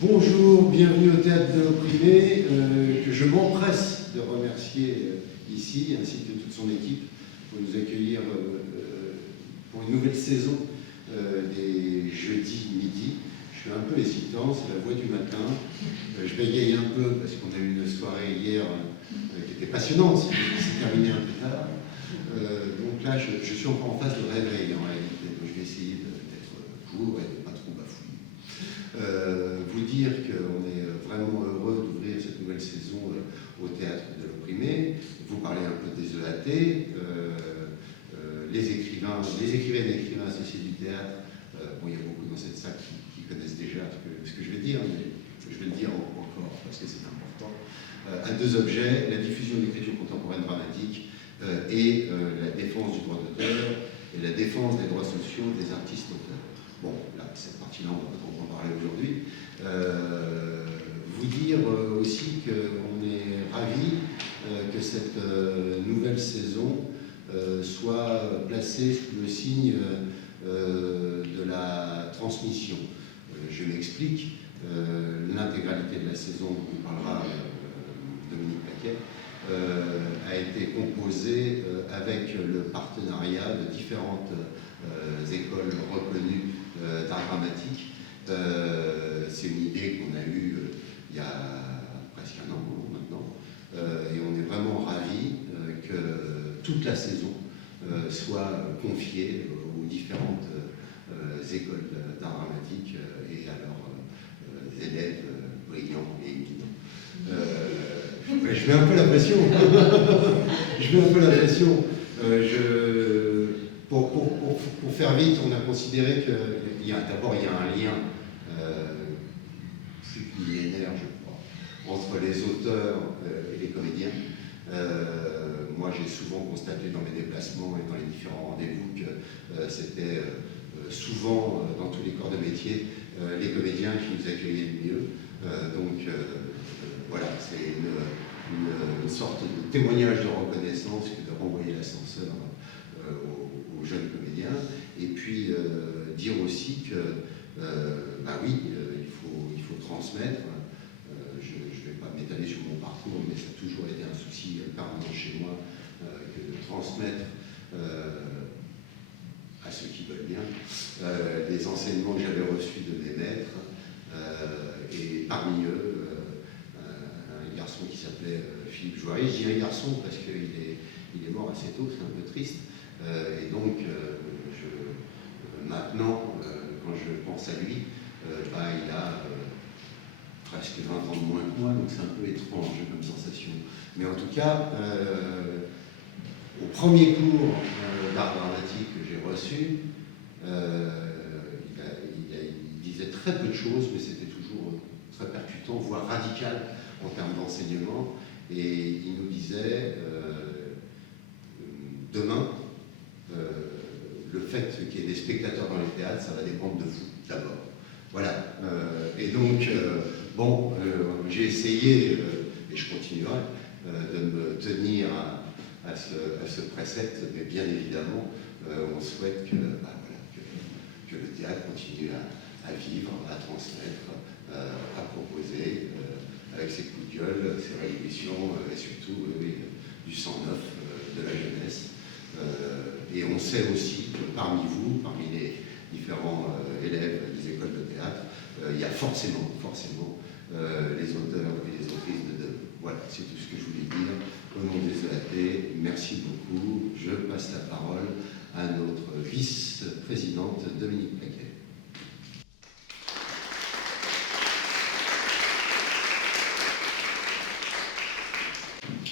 Bonjour, bienvenue au Théâtre de l'Opprimé, que je m'empresse de remercier ici, ainsi que toute son équipe, pour nous accueillir pour une nouvelle saison des jeudis midi. Je suis un peu hésitant, c'est la voix du matin. Je bégaye un peu parce qu'on a eu une soirée hier qui était passionnante, qui s'est terminée un peu tard. Donc là, je suis encore en phase de réveil en réalité, donc je vais essayer d'être court et de ne pas trop bafouiller. Vous dire qu'on est vraiment heureux d'ouvrir cette nouvelle saison au Théâtre de l'Opprimé, vous parler un peu des EAT, les écrivaines et écrivains associés du théâtre. Bon, il y a beaucoup dans cette salle qui connaissent déjà ce que je vais dire, mais je vais le dire encore parce que c'est important. À deux objets, la diffusion d'écriture contemporaine dramatique et la défense du droit d'auteur et la défense des droits sociaux des artistes auteurs. Bon, là, cette partie-là, on va pas trop en parler aujourd'hui. Vous dire aussi qu'on est ravis que cette nouvelle saison soit placée sous le signe de la transmission. Je m'explique. L'intégralité de la saison dont nous parlera Dominique Paquet a été composée avec le partenariat de différentes écoles reconnues d'art dramatique. C'est une idée qu'on a eue il y a presque un an maintenant, et on est vraiment ravis que toute la saison soit confiée aux différentes écoles d'art dramatique et à leurs élèves brillants et éminents. Je mets un peu la pression. Je mets un peu la pression. Pour faire vite, on a considéré qu'il y a d'abord un lien plus millénaire, je crois, entre les auteurs et les comédiens. Moi, j'ai souvent constaté dans mes déplacements et dans les différents rendez-vous que c'était souvent, dans tous les corps de métier, les comédiens qui nous accueillaient le mieux. Voilà, c'est une sorte de témoignage de reconnaissance que de renvoyer l'ascenseur aux jeunes comédiens. Et puis, dire aussi que, oui, il faut transmettre. Je ne vais pas m'étaler sur mon parcours, mais ça a toujours été un souci permanent chez moi que de transmettre à ceux qui veulent bien les enseignements que j'avais reçus de mes maîtres, et parmi eux un garçon qui s'appelait Philippe Joirier. Je dis un garçon parce qu'il est mort assez tôt, c'est un peu triste, et donc maintenant quand je pense à lui, il a presque 20 ans de moins que moi, donc c'est un peu étrange comme sensation. Mais en tout cas, au premier cours d'art dramatique que j'ai reçu, il disait très peu de choses, mais c'était toujours très percutant, voire radical en termes d'enseignement. Et il nous disait, demain, le fait qu'il y ait des spectateurs dans les théâtres, ça va dépendre de vous, d'abord. Voilà. Et donc, j'ai essayé, et je continuerai, de me tenir à ce précepte, mais bien évidemment, on souhaite que le théâtre continue à vivre, à transmettre, à proposer, avec ses coups de gueule, ses révolutions, et surtout du sang neuf de la jeunesse. Et on sait aussi que parmi vous, parmi les différents élèves des écoles de théâtre, il y a forcément les auteurs et les autrices de demain. Voilà, c'est tout ce que je voulais dire. Au nom des EAT, merci beaucoup. Je passe la parole à notre vice-présidente Dominique Paquet.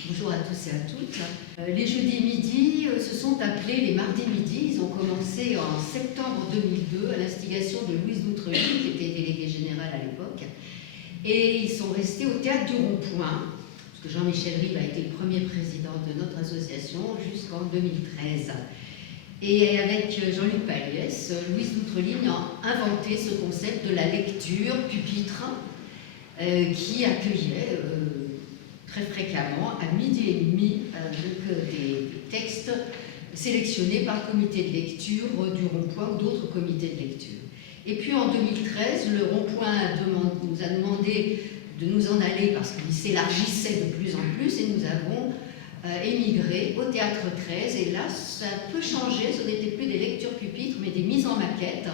Bonjour à tous et à toutes. Les jeudis midi se sont appelés les mardis midi. Ils ont commencé en septembre 2002 à l'instigation de Louise d'Outreville, qui était déléguée générale à l'époque. Et ils sont restés au Théâtre du Rond-Point, parce que Jean-Michel Rive a été le premier président de notre association jusqu'en 2013. Et avec Jean-Luc Paliès, Louise d'Outreligne a inventé ce concept de la lecture pupitre qui accueillait très fréquemment à midi et demi des textes sélectionnés par le comité de lecture du Rond-Point ou d'autres comités de lecture. Et puis en 2013, le Rond-Point nous a demandé de nous en aller parce qu'il s'élargissait de plus en plus et nous avons émigré au Théâtre 13. Et là, ça a un peu changé, ce n'était plus des lectures pupitres, mais des mises en maquette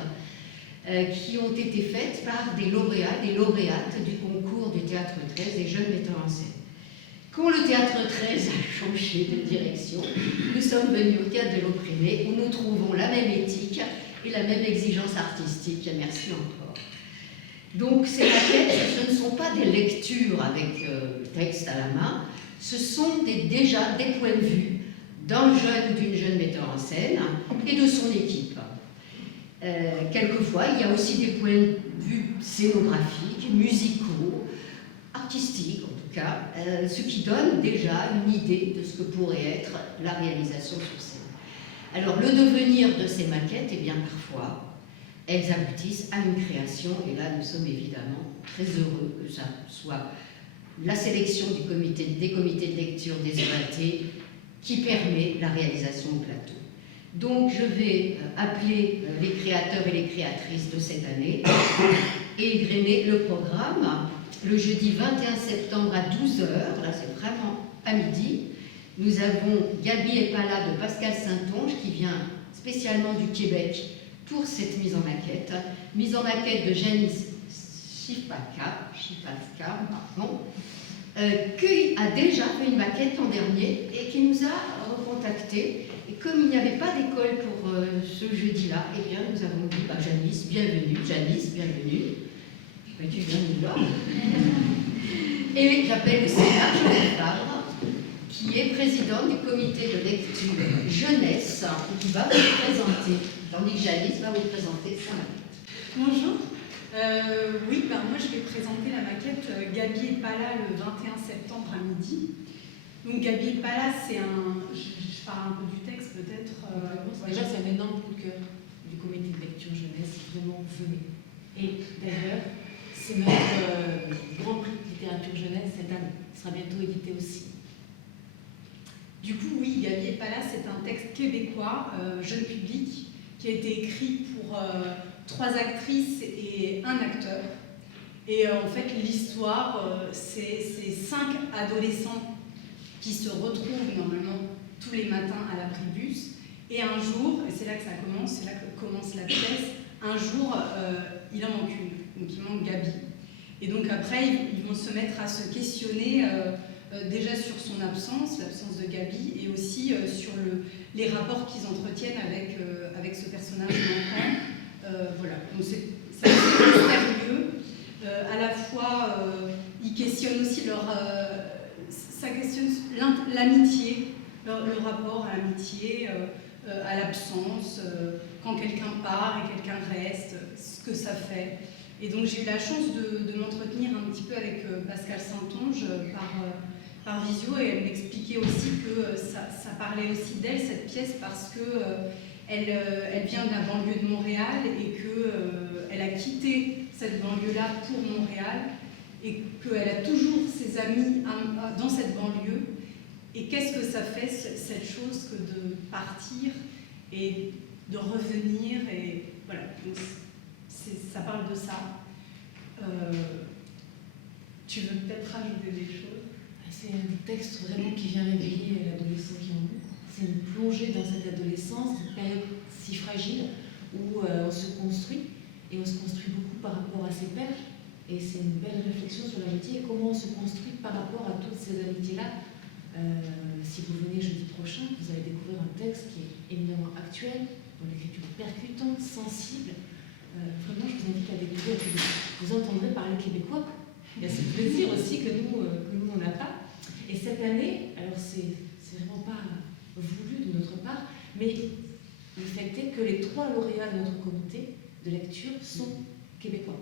qui ont été faites par des lauréats, des lauréates du concours du Théâtre 13, des jeunes metteurs en scène. Quand le Théâtre 13 a changé de direction, nous sommes venus au Théâtre de l'Opprimé, où nous trouvons la même éthique et la même exigence artistique. Merci encore. Donc ces maquettes, ce ne sont pas des lectures avec le texte à la main, ce sont déjà des points de vue d'un jeune ou d'une jeune metteur en scène et de son équipe. Quelquefois, il y a aussi des points de vue scénographiques, musicaux, artistiques en tout cas, ce qui donne déjà une idée de ce que pourrait être la réalisation sur scène. Alors le devenir de ces maquettes, eh bien parfois, elles aboutissent à une création, et là nous sommes évidemment très heureux que ça soit la sélection des comités de lecture des OAT qui permet la réalisation au plateau. Donc je vais appeler les créateurs et les créatrices de cette année et égrener le programme. Le jeudi 21 septembre à 12h, là c'est vraiment à midi, nous avons Gabi Epala de Pascal Saint-Onge qui vient spécialement du Québec pour cette mise en maquette de Janice Chipaka, qui a déjà fait une maquette l'an dernier et qui nous a recontactés. Et comme il n'y avait pas d'école pour ce jeudi-là, eh bien nous avons dit Janice, bienvenue, tu viens nous voir. Et j'appelle aussi Marjorie Fabre, qui est présidente du comité de lecture jeunesse, qui va vous présenter, tandis que Janice va vous présenter sa maquette. Bonjour. Oui, moi je vais présenter la maquette Gabi Epala le 21 septembre à midi. Donc Gabi Epala, c'est un... Je parle un peu du texte peut-être. Déjà, c'est un énorme coup de cœur du comité de lecture jeunesse, vraiment venez. Et d'ailleurs, c'est notre grand prix de littérature jeunesse cette année. Il sera bientôt édité aussi. Du coup, oui, Gabi Epala, c'est un texte québécois, jeune public, qui a été écrit pour 3 actrices et 1 acteur. Et en fait, l'histoire, c'est 5 adolescents qui se retrouvent normalement tous les matins à l'abribus. Et un jour, et c'est là que ça commence, c'est là que commence la pièce, un jour, il en manque une, donc il manque Gabi. Et donc après, ils vont se mettre à se questionner déjà sur son absence, l'absence de Gabi, et aussi sur les rapports qu'ils entretiennent avec ce personnage manquant. Voilà, donc c'est assez mystérieux. À la fois, ils questionnent aussi ça questionne l'amitié, le rapport à l'amitié, à l'absence, quand quelqu'un part et quelqu'un reste, ce que ça fait. Et donc j'ai eu la chance de m'entretenir un petit peu avec Pascal Saint-Onge par visio, et elle m'expliquait aussi que ça parlait aussi d'elle, cette pièce, parce que elle vient de la banlieue de Montréal et qu'elle a quitté cette banlieue-là pour Montréal et qu'elle a toujours ses amis dans cette banlieue. Et qu'est-ce que ça fait, cette chose, que de partir et de revenir, et voilà, donc ça parle de ça. Tu veux peut-être rajouter des choses? C'est un texte vraiment qui vient réveiller l'adolescent qui en est. C'est une plongée dans cette adolescence, une période si fragile où on se construit, et on se construit beaucoup par rapport à ses pairs. Et c'est une belle réflexion sur l'amitié et comment on se construit par rapport à toutes ces amitiés-là. Si vous venez jeudi prochain, vous allez découvrir un texte qui est éminemment actuel, dont l'écriture est percutante, sensible. Vraiment, je vous invite à découvrir. Vous entendrez parler québécois. Il y a ce plaisir aussi que nous on n'a pas. Et cette année, alors c'est vraiment pas voulu de notre part, mais le fait est que les 3 lauréats de notre comité de lecture sont québécois.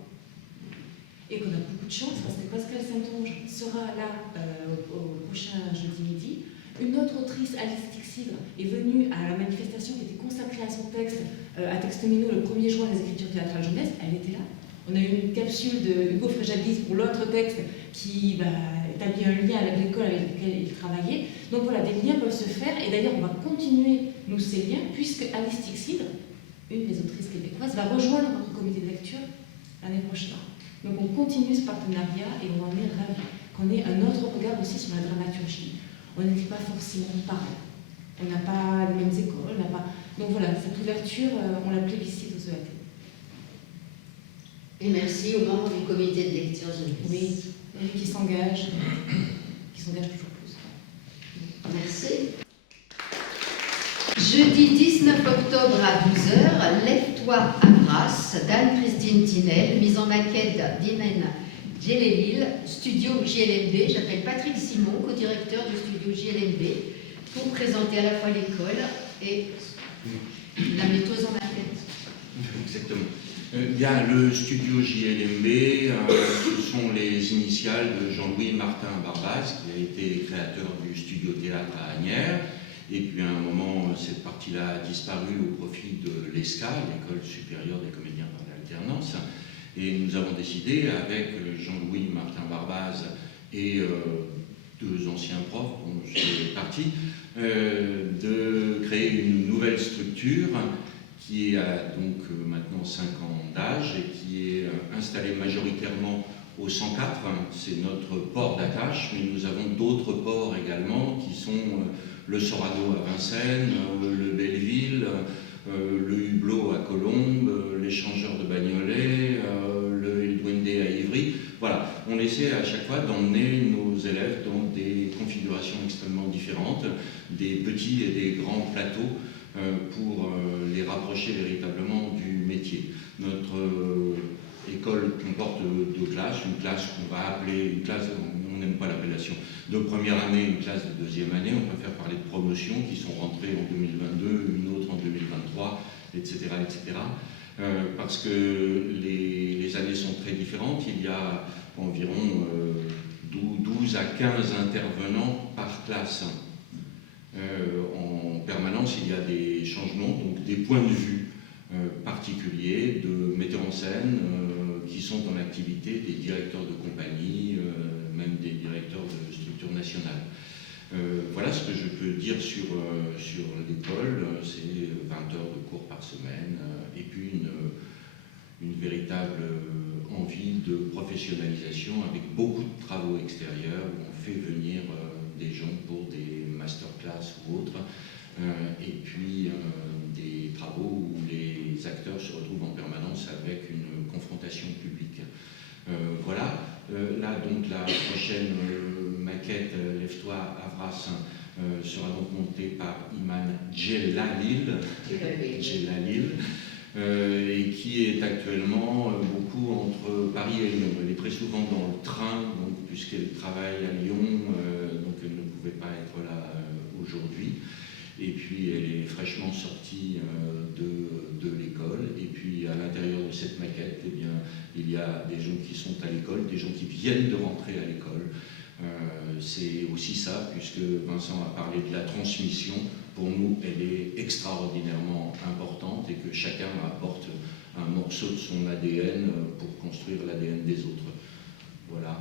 Et qu'on a beaucoup de chance parce que Pascal Saint-Onge sera là au prochain jeudi midi. Une autre autrice, Alice Tixibre, est venue à la manifestation qui était consacrée à son texte à Texte-Mino le 1er juin des écritures théâtrales jeunesse. Elle était là. On a eu une capsule de Hugo Fréjadis pour l'autre texte qui établit un lien avec l'école avec laquelle il travaillait. Donc voilà, des liens peuvent se faire. Et d'ailleurs, on va continuer, nous, ces liens, puisque Alice Tixibre, une des autrices québécoises, va rejoindre autre comité de lecture l'année prochaine. Donc on continue ce partenariat et on en est ravis. Qu'on ait un autre regard aussi sur la dramaturgie. On n'est pas forcément pareil. On n'a pas les mêmes écoles, on n'a pas... Donc voilà, cette ouverture, on la plébiscite aux EAT. Et merci aux membres du comité de lecture jeunesse. Oui, et qui s'engagent toujours plus. Merci. Jeudi 19 octobre à 12h, Lève-toi à Brasse d'Anne-Christine Tinel, mise en maquette d'Imen Djelelil, studio JLMB. J'appelle Patrick Simon, co-directeur du studio JLMB, pour présenter à la fois l'école et la metteuse en maquette. Exactement. Il y a le studio JLMB, ce sont les initiales de Jean-Louis Martin Barbaz, qui a été créateur du studio théâtre à Asnières. Et puis à un moment, cette partie-là a disparu au profit de l'ESCA, l'École supérieure des comédiens par l'alternance. Et nous avons décidé, avec Jean-Louis Martin Barbaz et deux anciens profs dont je fais partie, de créer une nouvelle structure qui a donc maintenant 5 ans d'âge et qui est installée majoritairement au 104. C'est notre port d'attache, mais nous avons d'autres ports également qui sont le Sorano à Vincennes, le Belleville, le Hublot à Colombes, l'échangeur de Bagnolet, le El Duende à Ivry. Voilà, on essaie à chaque fois d'emmener nos élèves dans des configurations extrêmement différentes, des petits et des grands plateaux, pour les rapprocher véritablement du métier. Notre école comporte 2 classes, une classe qu'on va appeler une classe, on n'aime pas l'appellation, de première année, une classe de deuxième année, on préfère parler de promotion qui sont rentrées en 2022, une autre en 2023, etc. etc. Parce que les années sont très différentes, il y a environ 12 à 15 intervenants par classe. En permanence, il y a des changements, donc des points de vue particuliers de metteurs en scène qui sont en activité, des directeurs de compagnie, même des directeurs de structures nationales. Voilà ce que je peux dire sur l'école. C'est 20 heures de cours par semaine et puis une véritable envie de professionnalisation avec beaucoup de travaux extérieurs où on fait venir des gens pour des masterclass ou autres, et puis des travaux où les acteurs se retrouvent en permanence avec une confrontation publique. Voilà, là donc la prochaine maquette Lève-toi à Brasse sera donc montée par Iman Djelelil, et qui est actuellement beaucoup entre Paris et Lyon. Elle est très souvent dans le train, donc, puisqu'elle travaille à Lyon, donc elle ne pouvait pas être là aujourd'hui. Et puis elle est fraîchement sortie de l'école. Et puis à l'intérieur de cette maquette, eh bien, il y a des gens qui sont à l'école, des gens qui viennent de rentrer à l'école. C'est aussi ça, puisque Vincent a parlé de la transmission. Pour nous, elle est extraordinairement importante et que chacun apporte un morceau de son ADN pour construire l'ADN des autres. Voilà.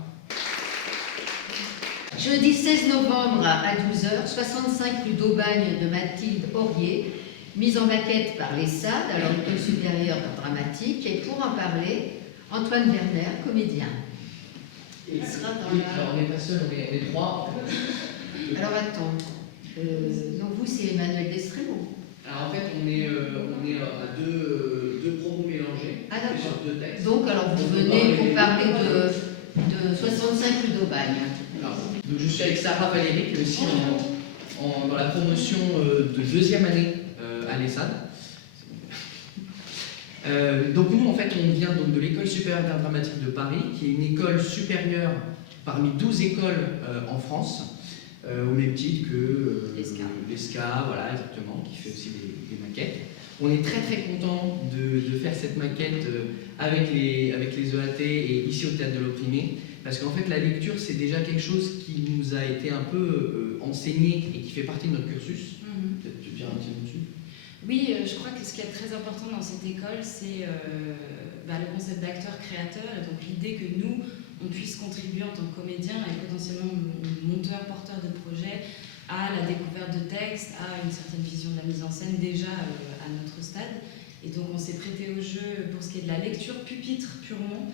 Jeudi 16 novembre à 12h, 65 rue d'Aubagne de Mathilde Aurier, mise en maquette par l'ESSAD, alors l'École supérieure d'art dramatique, et pour en parler, Antoine Werner, comédien. Il sera dans Oui, la... alors on n'est pas seul, on est 3. Alors attends, donc vous c'est Emmanuel Destremaux. Alors en fait, on est à deux propos mélangés, Ah d'accord. sur 2 textes. Donc alors vous venez pour parler de 65 rue d'Aubagne. Alors, donc, je suis avec Sarah Valéry, qui est aussi dans la promotion de 2e année à l'ESSAD. Donc nous, en fait, on vient donc de l'École supérieure d'art dramatique de Paris, qui est une école supérieure parmi 12 écoles en France, au même titre que l'ESCA, voilà, exactement, qui fait aussi des maquettes. On est très très content de faire cette maquette avec les EAT et ici au Théâtre de l'Opprimé, parce qu'en fait la lecture c'est déjà quelque chose qui nous a été un peu enseigné et qui fait partie de notre cursus. Peut-être tu veux dire un petit mot dessus? Oui, je crois que ce qui est très important dans cette école, c'est le concept d'acteur-créateur, et donc l'idée que nous, on puisse contribuer en tant que comédien et potentiellement monteur, porteur de projet, à la découverte de textes, à une certaine vision de la mise en scène déjà à notre stade. Et donc on s'est prêté au jeu pour ce qui est de la lecture pupitre purement,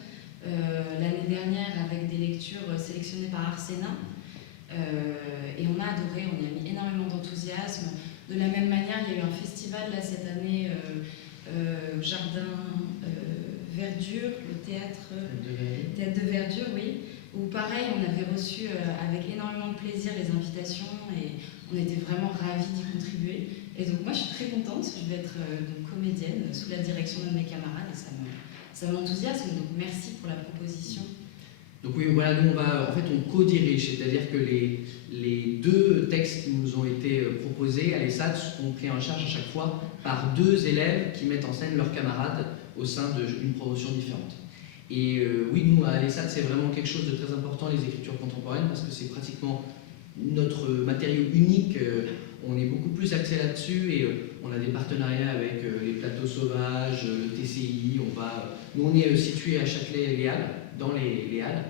l'année dernière avec des lectures sélectionnées par Arsena. Et on a adoré, on y a mis énormément d'enthousiasme. De la même manière, il y a eu un festival là, cette année, Jardin Verdure, le théâtre de Verdure, oui, où pareil, on avait reçu avec énormément de plaisir les invitations et on était vraiment ravis d'y contribuer. Et donc moi, je suis très contente, je vais être donc, comédienne sous la direction d'un de mes camarades et ça m'enthousiasme, donc merci pour la proposition. Donc oui, voilà, nous on co-dirige, c'est-à-dire que les 2 textes qui nous ont été proposés à l'ESSAD sont pris en charge à chaque fois par 2 élèves qui mettent en scène leurs camarades au sein d'une promotion différente. Et oui, nous à l'ESSAD c'est vraiment quelque chose de très important, les écritures contemporaines, parce que c'est pratiquement notre matériau unique, on est beaucoup plus axé là-dessus et on a des partenariats avec les Plateaux Sauvages, le TCI, nous on est situé à Châtelet-les-Halles, dans les Halles.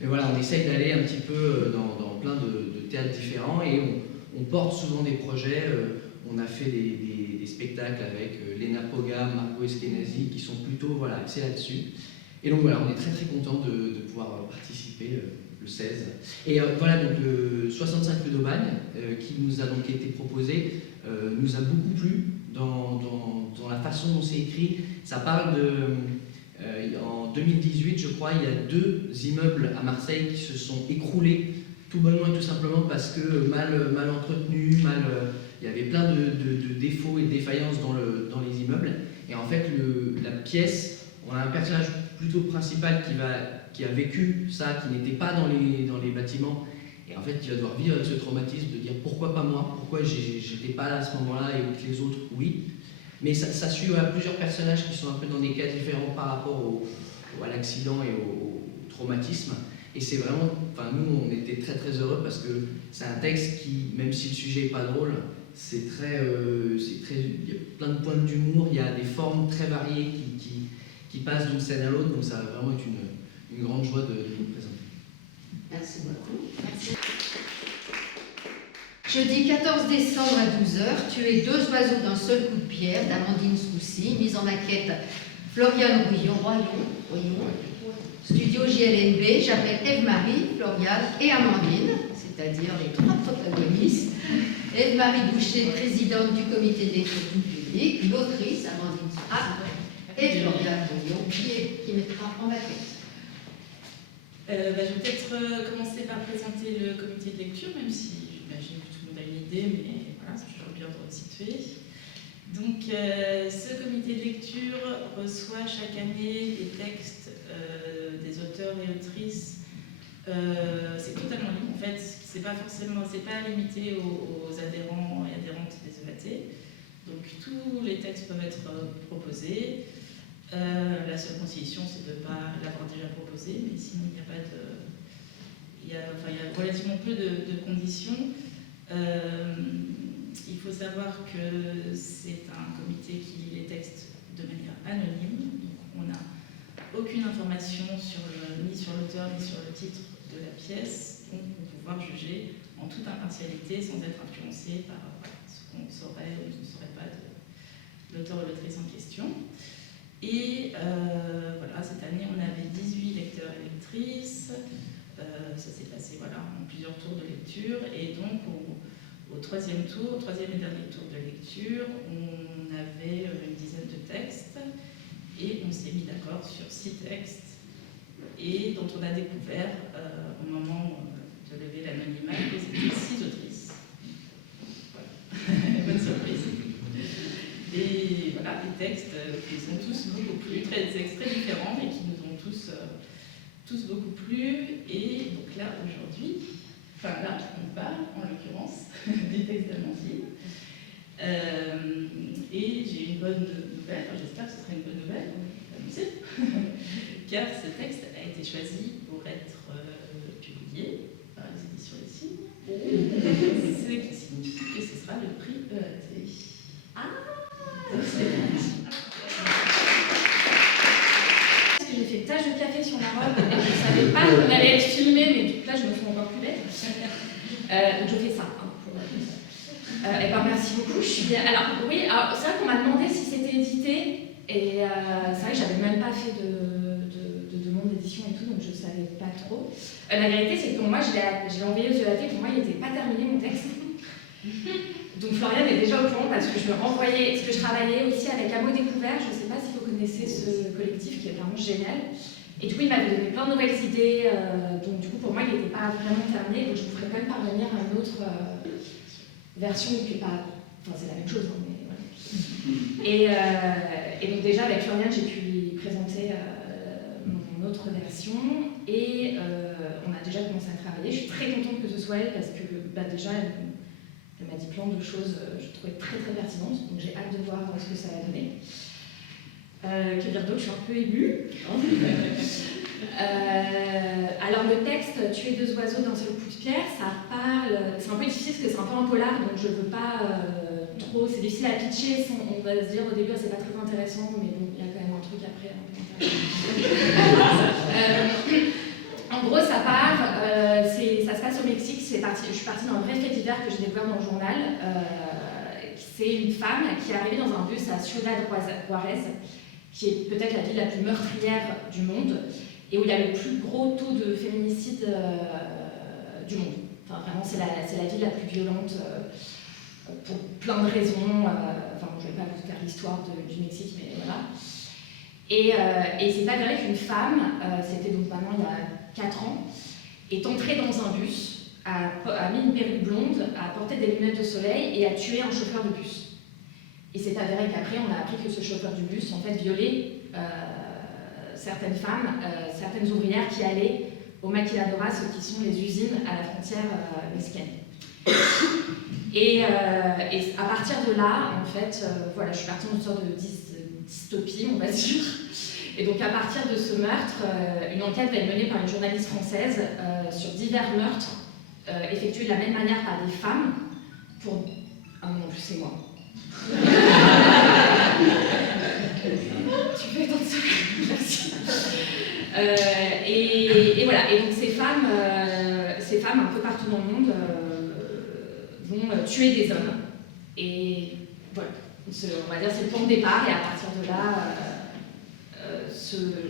Mais voilà, on essaye d'aller un petit peu dans plein de théâtres différents et on porte souvent des projets. On a fait des spectacles avec Léna Poga, Marco Eskenazi, qui sont plutôt axés là-dessus. Et donc voilà, on est très très content de pouvoir participer le 16. Et voilà, donc le 65 rue d'Aubagne, qui nous a donc été proposé, nous a beaucoup plu dans la façon dont c'est écrit. Ça parle de... en 2018, je crois, il y a 2 immeubles à Marseille qui se sont écroulés, tout bonnement et tout simplement parce que mal entretenus, il y avait plein de défauts et de défaillances dans les immeubles. Et en fait, la pièce, on a un personnage plutôt principal qui a vécu ça, qui n'était pas dans les bâtiments. Et en fait, il va devoir vivre avec ce traumatisme de dire pourquoi pas moi, pourquoi j'étais pas là à ce moment-là et que les autres, oui. Mais ça suit plusieurs personnages qui sont un peu dans des cas différents par rapport à l'accident et au traumatisme. Et c'est vraiment, nous on était très très heureux parce que c'est un texte qui, même si le sujet n'est pas drôle, il y a plein de points d'humour, il y a des formes très variées qui passent d'une scène à l'autre, donc ça va vraiment être une grande joie de vous le présenter. Merci beaucoup. Merci. Jeudi 14 décembre à 12h, tuer 2 oiseaux d'un seul coup de pierre d'Amandine Soucy, mise en maquette Floriane Royon, studio JLNB. J'appelle Eve-Marie, Floriane et Amandine, c'est-à-dire les 3 protagonistes. Eve-Marie Boucher, présidente du comité de lecture du public, l'autrice Amandine Soucy et Floriane Royon qui mettra en maquette. Je vais peut-être commencer par présenter le comité de lecture, même si j'imagine que tout le monde a une idée, mais voilà, c'est toujours bien de resituer. Donc, ce comité de lecture reçoit chaque année des textes des auteurs et autrices. C'est totalement libre, en fait. C'est pas limité aux adhérents et adhérentes des EAT. Donc, tous les textes peuvent être proposés. La seule condition, c'est de ne pas l'avoir déjà proposé, mais sinon, il n'y a pas de... Il y a relativement peu de conditions. Il faut savoir que c'est un comité qui lit les textes de manière anonyme, donc on n'a aucune information ni sur l'auteur ni sur le titre de la pièce, donc pour pouvoir juger en toute impartialité sans être influencé par ce qu'on saurait ou ne saurait pas de l'auteur ou l'autrice en question. Et voilà, cette année on avait 18 lecteurs et lectrices. Ça s'est passé en plusieurs tours de lecture et donc au troisième et dernier tour de lecture, on avait une dizaine de textes et on s'est mis d'accord sur 6 textes et dont on a découvert au moment de lever l'anonymat que c'était 6 autrices. Voilà. Bonne surprise. Et voilà, les textes qui sont tous beaucoup plu, des extraits différents mais qui nous ont tous beaucoup plu. Et donc là, aujourd'hui, là, on parle en l'occurrence du texte d'Amandine. Et j'ai une bonne nouvelle, j'espère que ce sera une bonne nouvelle, car ce texte a été choisi pour être publié par les éditions Les Signes, ce qui signifie que ce sera le prix EAT. J'ai fait tache de café sur ma robe et je ne savais pas qu'on allait être filmé, mais là je me sens encore plus bête. Donc je fais ça. Et ben merci beaucoup. Je suis bien. Alors oui, c'est vrai qu'on m'a demandé si c'était médité. Et c'est vrai que j'avais même pas fait de demande d'édition et tout, donc je savais pas trop. La vérité, c'est que moi, je l'ai envoyé aux UAT, pour moi, il n'était pas terminé mon texte. Donc Florian est déjà au courant parce que je me renvoyais, parce que je travaillais aussi avec Amo Découvert, je ne sais pas si vous connaissez ce collectif qui est vraiment génial. Et du coup, il m'avait donné plein de nouvelles idées, donc du coup, pour moi, il n'était pas vraiment terminé, donc je vous ferai quand même parvenir à une autre version qui n'est pas... Enfin, c'est la même chose, hein, mais voilà. Et donc déjà, avec Florian, j'ai pu lui présenter mon autre version, et on a déjà commencé à travailler. Je suis très contente que ce soit elle, parce que déjà, elle m'a dit plein de choses, je trouvais très très pertinentes, donc j'ai hâte de voir ce que ça va donner. Que dire d'autre, je suis un peu émue. Alors le texte « Tuer 2 oiseaux d'un seul coup de pierre », ça parle... C'est un peu difficile parce que c'est un peu un polar, donc je veux pas trop... C'est difficile à pitcher, on va se dire au début c'est pas très intéressant, mais bon, il y a quand même un truc après un peu intéressant. En gros, ça part, ça se passe au Mexique, je suis partie dans un vrai fait divers que j'ai découvert dans le journal. C'est une femme qui est arrivée dans un bus à Ciudad Juárez, qui est peut-être la ville la plus meurtrière du monde, et où il y a le plus gros taux de féminicide du monde. Enfin, vraiment, c'est la ville la plus violente pour plein de raisons. Enfin, je ne vais pas vous faire l'histoire du Mexique, mais voilà. Et c'est avéré qu'une femme, c'était donc maintenant il y a 4 ans, est entrée dans un bus, a mis une perruque blonde, a porté des lunettes de soleil et a tué un chauffeur de bus. Et c'est avéré qu'après, on a appris que ce chauffeur du bus, en fait, violait certaines femmes, certaines ouvrières qui allaient au maquiladoras, ce qui sont les usines à la frontière mexicaine. Et à partir de là, en fait, voilà, je suis partie dans une sorte de dystopie, on va dire. Et donc, à partir de ce meurtre, une enquête va être menée par une journaliste française sur divers meurtres effectués de la même manière par des femmes pour... Ah non, en plus, c'est moi. Tu peux étendre ça, merci. Et voilà, et donc ces femmes un peu partout dans le monde vont tuer des hommes. Et voilà, on va dire c'est le point de départ, et à partir de là,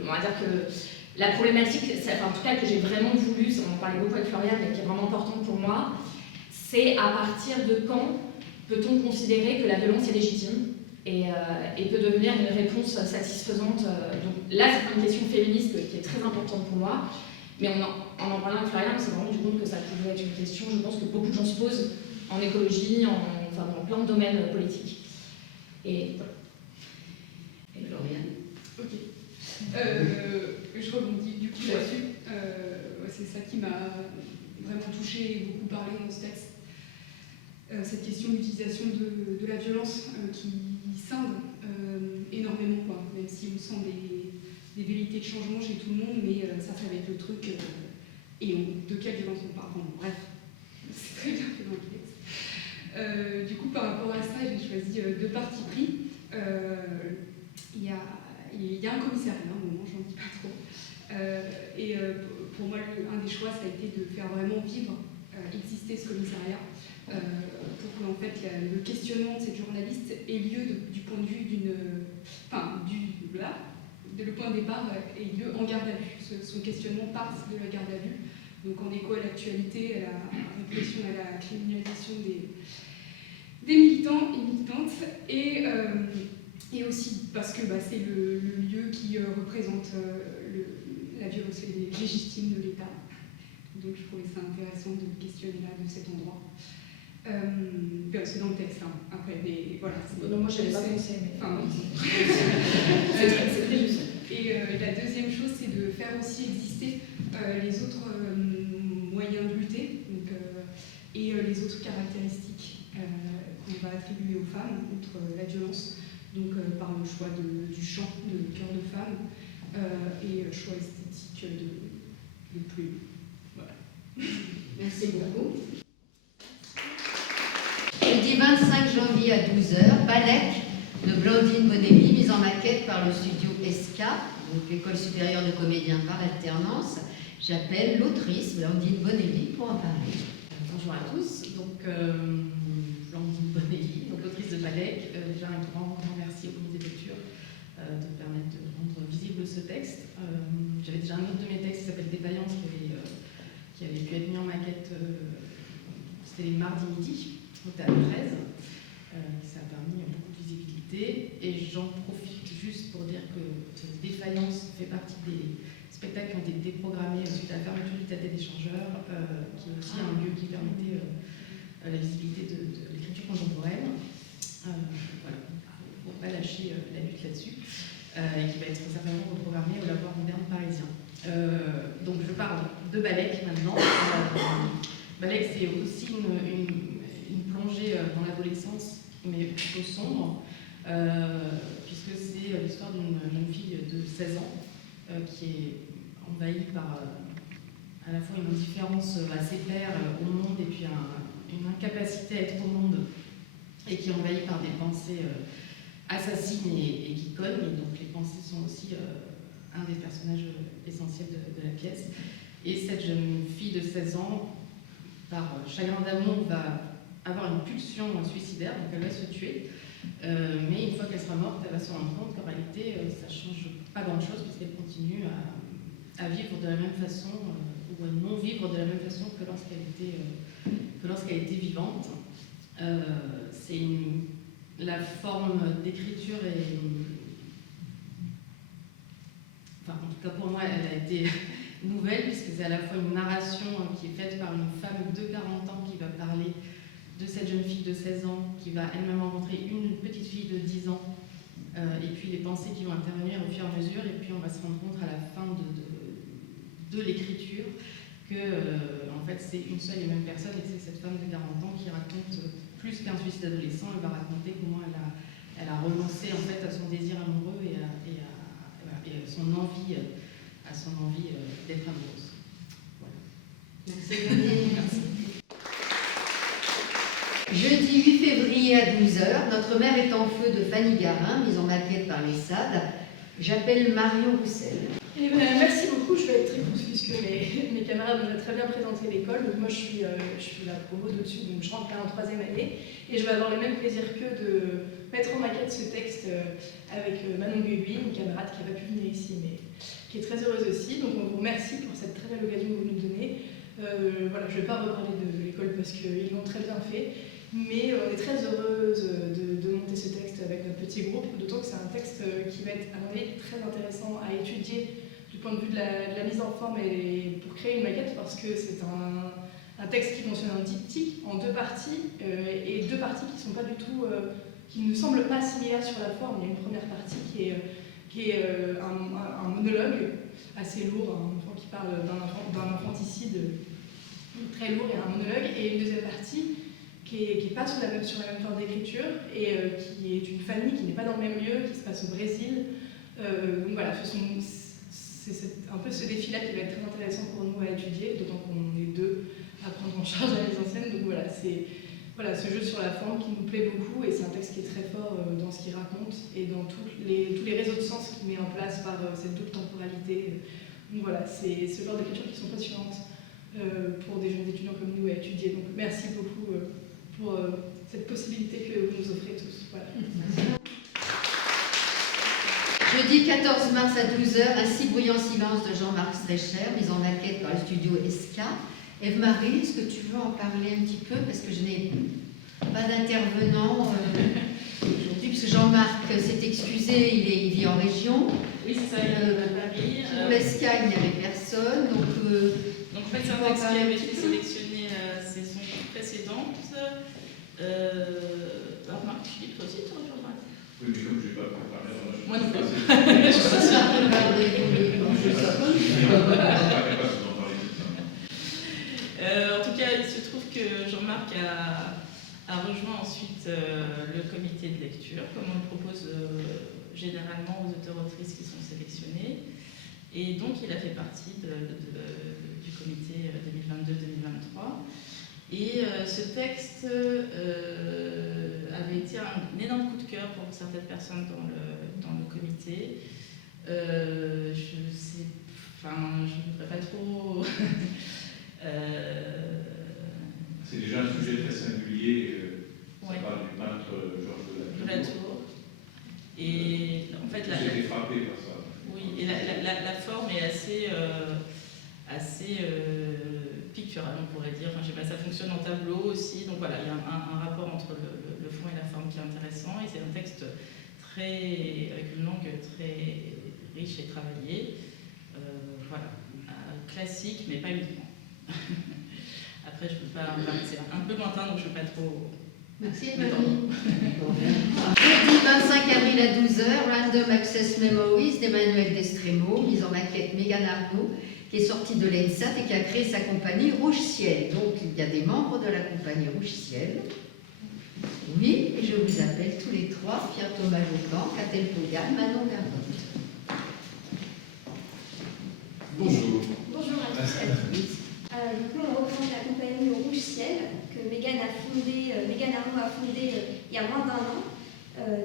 on va dire que la problématique, en tout cas que j'ai vraiment voulu, on en parlait beaucoup avec Florian, mais qui est vraiment importante pour moi, c'est à partir de quand peut-on considérer que la violence est légitime et peut devenir une réponse satisfaisante. Donc là, c'est une question féministe qui est très importante pour moi, mais en parlant avec Florian, on s'est vraiment rendu compte que ça pouvait être une question, je pense, que beaucoup de gens se posent en écologie, dans plein de domaines politiques. Et voilà. Et Florian. Ok. Je rebondis du coup là-dessus. C'est ça qui m'a vraiment touchée et beaucoup parlé dans ce texte. Cette question d'utilisation de la violence qui scinde énormément, quoi. Même si on sent des velléités de changement chez tout le monde, mais ça va être le truc. De quelle violence on parle? Bon, bref, c'est très bien fait dans le texte. Du coup, par rapport à ça, j'ai choisi 2 partis pris. Il y a un commissariat, à un moment, j'en dis pas trop. Pour moi, un des choix, ça a été de faire vraiment vivre, exister ce commissariat. Pour que en fait, le questionnement de cette journaliste ait lieu du point de vue le point de départ ait lieu en garde à vue. Son questionnement parte de la garde à vue. Donc en écho à l'actualité, à la répression, à la criminalisation des militants et militantes, et aussi parce que c'est le lieu qui représente la violence légitime de l'État. Donc je trouvais ça intéressant de questionner là, de cet endroit. C'est dans le texte, hein. Après, mais voilà. Non, moi, je n'avais pas pensé, mais... Enfin, c'est très juste. Et la deuxième chose, c'est de faire aussi exister les autres moyens de lutter, donc, et les autres caractéristiques qu'on va attribuer aux femmes, outre la violence, donc par le choix du chant, de cœur de femme, et le choix esthétique de plume. Voilà. Merci beaucoup. Jeudi 25 janvier à 12h, Balek de Blandine Bonelli, mise en maquette par le studio ESCA, donc l'École supérieure de comédiens par alternance. J'appelle l'autrice Blandine Bonelli pour en parler. Bonjour à tous. Donc, Blandine Bonelli, l'autrice de Balek. Déjà un grand merci au comité de lecture au Théâtre 13. Ça a permis beaucoup de visibilité. Et j'en profite juste pour dire que Défaillance fait partie des spectacles qui ont été déprogrammés suite à la fermeture du Théâtre des Échangeurs, qui est aussi un lieu qui permettait la visibilité de l'écriture contemporaine. Voilà, il ne faut pas lâcher la lutte là-dessus. Et qui va être certainement reprogrammé au Laboratoire Moderne Parisien. Donc je parle de Balek maintenant. Balek, c'est aussi une plongée dans l'adolescence, mais plutôt sombre, puisque c'est l'histoire d'une jeune fille de 16 ans qui est envahie par à la fois une indifférence à ses pairs au monde et puis une incapacité à être au monde, et qui est envahie par des pensées assassines et qui cognent. Et donc les pensées sont aussi un des personnages essentiels de la pièce. Et cette jeune fille de 16 ans, par chagrin d'amour, va avoir une pulsion suicidaire, donc elle va se tuer. Mais une fois qu'elle sera morte, elle va se rendre compte qu'en réalité, ça ne change pas grand-chose, puisqu'elle continue à vivre de la même façon, ou à non vivre de la même façon que lorsqu'elle était vivante. La forme d'écriture est... Enfin, en tout cas pour moi, elle a été nouvelle, puisque c'est à la fois une narration qui est faite par une femme de 40 ans qui va parler de cette jeune fille de 16 ans, qui va elle-même rencontrer une petite fille de 10 ans, et puis les pensées qui vont intervenir au fur et à mesure, et puis on va se rendre compte à la fin de l'écriture que en fait c'est une seule et même personne, et c'est cette femme de 40 ans qui raconte plus qu'un suicide adolescent. Elle va raconter comment elle a renoncé en fait à son désir amoureux et à son envie d'être amoureuse. Voilà. Merci. Jeudi 8 février à 12h, Notre mère est en feu de Fanny Garin, mise en maquette par les SAD. J'appelle Marion Roussel. Merci beaucoup, je vais être très courte puisque mes camarades ont très bien présenté l'école. Donc moi je suis la promo de dessus, donc je rentre là en 3e année et je vais avoir le même plaisir qu'eux de mettre en maquette ce texte avec Manon Guegui, une camarade qui n'a pas pu venir ici mais qui est très heureuse aussi. Donc on vous remercie pour cette très belle occasion que vous nous donnez. Voilà, je ne vais pas reparler de l'école parce qu'ils l'ont très bien fait, mais on est très heureuse de monter ce texte avec notre petit groupe, d'autant que c'est un texte qui va être à mon avis très intéressant à étudier du point de vue de la mise en forme et pour créer une maquette, parce que c'est un texte qui fonctionne en diptyque, en 2 parties, et 2 parties qui sont pas du tout, qui ne semblent pas similaires sur la forme. Il y a une première partie qui est un monologue assez lourd, un enfant qui parle d'un infanticide très lourd, et un monologue, et une deuxième partie qui est pas sur la même forme d'écriture, et qui est une famille qui n'est pas dans le même lieu, qui se passe au Brésil. Donc voilà, c'est un peu ce défi-là qui va être très intéressant pour nous à étudier, d'autant qu'on est 2 à prendre en charge la mise en scène. Donc voilà, c'est ce jeu sur la forme qui nous plaît beaucoup, et c'est un texte qui est très fort dans ce qu'il raconte et dans tous les réseaux de sens qu'il met en place par cette double temporalité. Donc voilà, c'est ce genre d'écriture qui sont passionnantes pour des jeunes étudiants comme nous à étudier. Donc merci beaucoup pour cette possibilité que vous nous offrez tous. Voilà. Jeudi 14 mars à 12h, Un si bruyant silence de Jean-Marc Strecher, mise en maquette par le studio ESCA. Eve-Marie, est-ce que tu veux en parler un petit peu? Parce que je n'ai pas d'intervenant aujourd'hui, puisque Jean-Marc s'est excusé, il vit en région. Oui, c'est ça, il est à Paris. Pour l'ESCA, il n'y avait personne. Donc en fait, c'est un texte qui avait été sélectionné saison précédente. Alors, Marc, Philippe, toi aussi, tu rejoindras. Oui, mais comme je n'ai pas préparé, moi non plus. En tout cas, il se trouve que Jean-Marc a rejoint ensuite le comité de lecture, comme on le propose généralement aux auteurs-autrices qui sont sélectionnés. Et donc, il a fait partie du comité 2022-2023. Et ce texte avait été un énorme coup de cœur pour certaines personnes dans le comité. Je ne voudrais pas trop... C'est déjà un sujet très singulier. Ça ouais. parle du peintre Georges de la Tour. Et en fait, j'ai été frappé par ça. Oui, et la forme est assez picturale, on pourrait dire. Enfin, je sais pas, ça fonctionne en tableau aussi. Donc voilà, il y a un rapport que c'est un texte avec une langue très riche et travaillée. Voilà, classique, mais pas uniquement. Après, je peux pas, c'est un peu lointain, donc je ne peux pas trop. Merci, Marie. Jeudi 25 avril à 12h, Random Access Memories d'Emmanuel Destremo, mise en maquette Mégane Arnaud, qui est sortie de l'ENSAT et qui a créé sa compagnie Rouge Ciel. Donc, il y a des membres de la compagnie Rouge Ciel. Oui, et je vous appelle tous les trois, Pierre Thomas Jocan, Catel Pogal, Manon Gargotte. Bonjour. Bonjour à tous et à toutes. Donc nous, on représente la compagnie Rouge Ciel que Mégane Arnaud a fondée il y a moins d'1 an.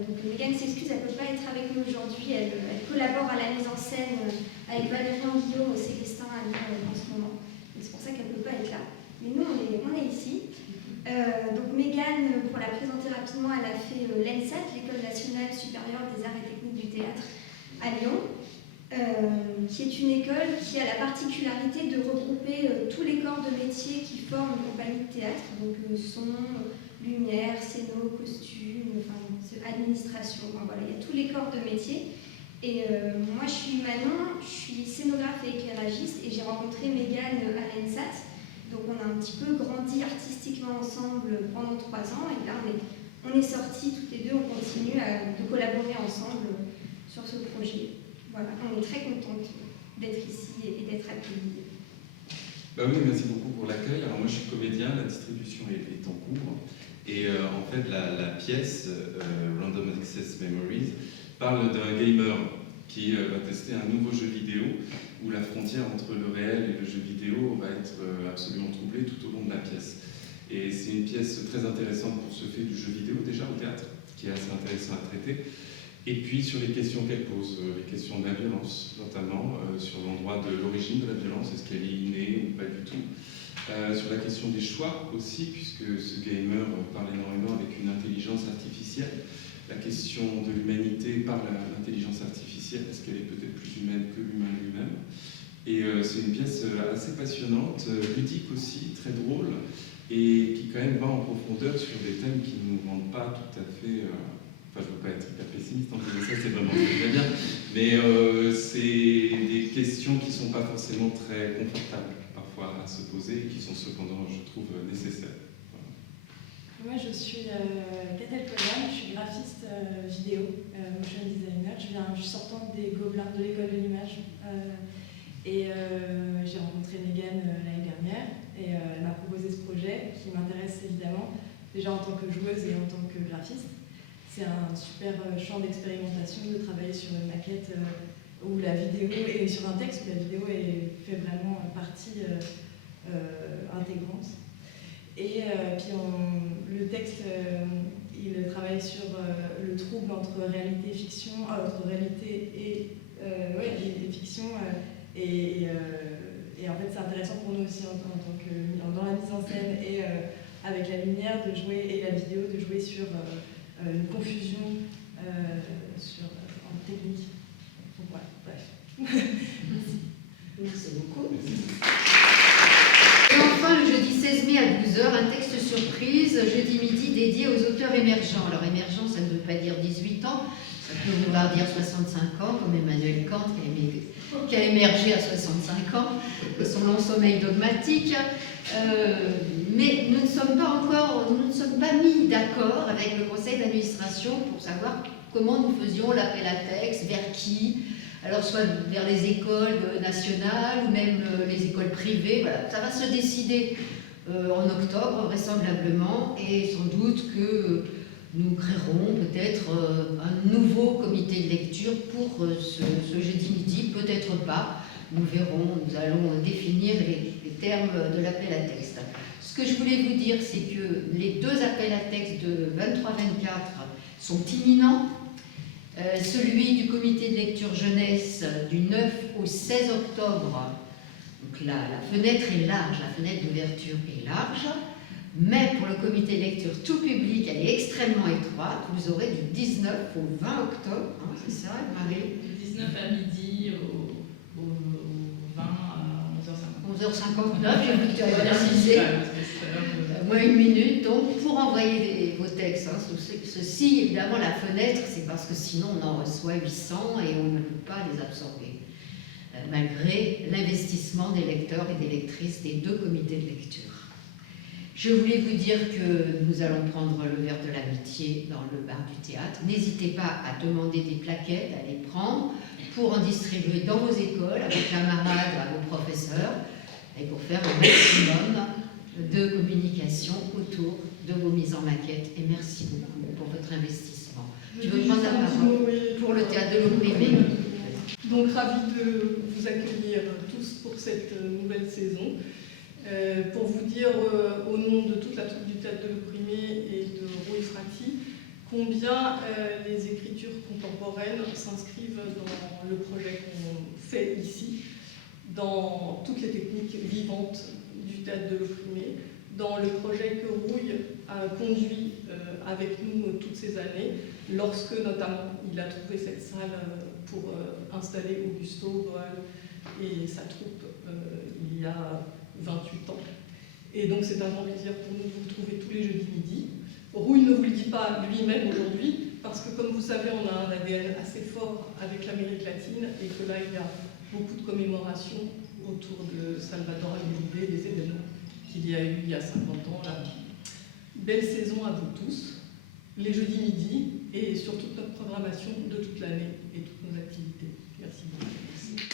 Donc Mégane s'excuse, elle ne peut pas être avec nous aujourd'hui. Elle collabore à la mise en scène avec Valérie Guillaume au Célestin à Lyon en ce moment. C'est pour ça qu'elle ne peut pas être là. Mais nous, on est ici. Donc Mégane, pour la présenter rapidement, elle a fait l'ENSAT, l'École nationale supérieure des arts et techniques du théâtre à Lyon, qui est une école qui a la particularité de regrouper tous les corps de métier qui forment une compagnie de théâtre, donc son, lumière, scéno, costume, administration, voilà, il y a tous les corps de métier. Et moi je suis Manon, je suis scénographe et éclairagiste et j'ai rencontré Mégane à l'ENSAT. Donc on a un petit peu grandi artistiquement ensemble pendant 3 ans et là on est sortis toutes les deux, on continue de collaborer ensemble sur ce projet. Voilà, on est très contente d'être ici et d'être accueillis. Bah oui, merci beaucoup pour l'accueil. Alors moi je suis comédien, la distribution est en cours. Et en fait la pièce Random Access Memories parle d'un gamer qui va tester un nouveau jeu vidéo où la frontière entre le réel et le jeu vidéo va être absolument troublée tout au long de la pièce. Et c'est une pièce très intéressante pour ce fait du jeu vidéo déjà au théâtre, qui est assez intéressant à traiter. Et puis sur les questions qu'elle pose, les questions de la violence, notamment sur l'endroit de l'origine de la violence, est-ce qu'elle est innée ou pas du tout. Sur la question des choix aussi, puisque ce gamer parle énormément avec une intelligence artificielle. La question de l'humanité par l'intelligence artificielle, est-ce qu'elle est peut-être plus humaine que l'humain lui-même. Et c'est une pièce assez passionnante, ludique aussi, très drôle, et qui quand même va en profondeur sur des thèmes qui ne nous rendent pas tout à fait... Enfin, je ne veux pas être hyper pessimiste en disant ça, c'est vraiment très bien, mais c'est des questions qui ne sont pas forcément très confortables parfois à se poser, et qui sont cependant, je trouve, nécessaires. Moi, je suis Catel Pogal, je suis graphiste vidéo, motion designer. Je suis sortante des Gobelins de l'école de l'image et j'ai rencontré Mégane l'année dernière et elle m'a proposé ce projet qui m'intéresse évidemment, déjà en tant que joueuse et en tant que graphiste. C'est un super champ d'expérimentation de travailler sur une maquette où la vidéo est sur un texte où la vidéo fait vraiment partie intégrante. Et puis le texte, il travaille sur le trouble entre réalité et fiction, entre réalité et fiction. Et en fait, c'est intéressant pour nous aussi en tant que dans la mise en scène et avec la lumière de jouer et la vidéo de jouer sur une confusion en technique. Donc voilà, bref. Merci beaucoup. Et enfin, le jeudi 16 mai à 12h, un texte surprise, jeudi midi, dédié aux auteurs émergents. Alors, émergent, ça ne veut pas dire 18 ans, ça peut vouloir dire 65 ans, comme Emmanuel Kant qui a émergé à 65 ans, de son long sommeil dogmatique. Mais nous ne sommes pas mis d'accord avec le conseil d'administration pour savoir comment nous faisions l'appel à texte, vers qui. Alors soit vers les écoles nationales ou même les écoles privées, voilà. Ça va se décider en octobre vraisemblablement et sans doute que nous créerons peut-être un nouveau comité de lecture pour ce jeudi midi, peut-être pas, nous verrons, nous allons définir les termes de l'appel à texte. Ce que je voulais vous dire, c'est que les 2 appels à texte de 23-24 sont imminents. Celui du comité de lecture jeunesse du 9 au 16 octobre, donc la fenêtre est large, la fenêtre d'ouverture est large, mais pour le comité de lecture tout public, elle est extrêmement étroite. Vous aurez du 19 au 20 octobre, hein, c'est ça, Marie? Du 19 à midi au 20 à 11h59. 11h59, j'ai vu que tu avais précisé. Moins 1 minute, donc pour envoyer vos textes, hein, ceci, évidemment, la fenêtre, c'est parce que sinon on en reçoit 800 et on ne peut pas les absorber, malgré l'investissement des lecteurs et des lectrices des 2 comités de lecture. Je voulais vous dire que nous allons prendre le verre de l'amitié dans le bar du théâtre. N'hésitez pas à demander des plaquettes, à les prendre, pour en distribuer dans vos écoles, à vos camarades, à vos professeurs, et pour faire un maximum de communication autour de vos mises en maquette. Et merci beaucoup pour votre investissement. Tu veux prendre la parole pour le théâtre de l'opprimé? Donc, ravi de vous accueillir tous pour cette nouvelle saison. Pour vous dire au nom de toute la troupe du théâtre de l'opprimé et de Rui Frati combien les écritures contemporaines s'inscrivent dans le projet qu'on fait ici, dans toutes les techniques vivantes du théâtre de l'opprimé, dans le projet que Rui a conduit avec nous toutes ces années, lorsque notamment il a trouvé cette salle pour installer Augusto Boal et sa troupe il y a 28 ans. Et donc c'est un grand plaisir pour nous de vous retrouver tous les jeudis midi. Rui ne vous le dit pas lui-même aujourd'hui, parce que comme vous savez, on a un ADN assez fort avec l'Amérique latine, et que là il y a beaucoup de commémorations autour de Salvador Allende, des événements qu'il y a eu il y a 50 ans. Là. Belle saison à vous tous, les jeudis midi, et sur toute notre programmation de toute l'année et toutes nos activités. Merci beaucoup. Merci.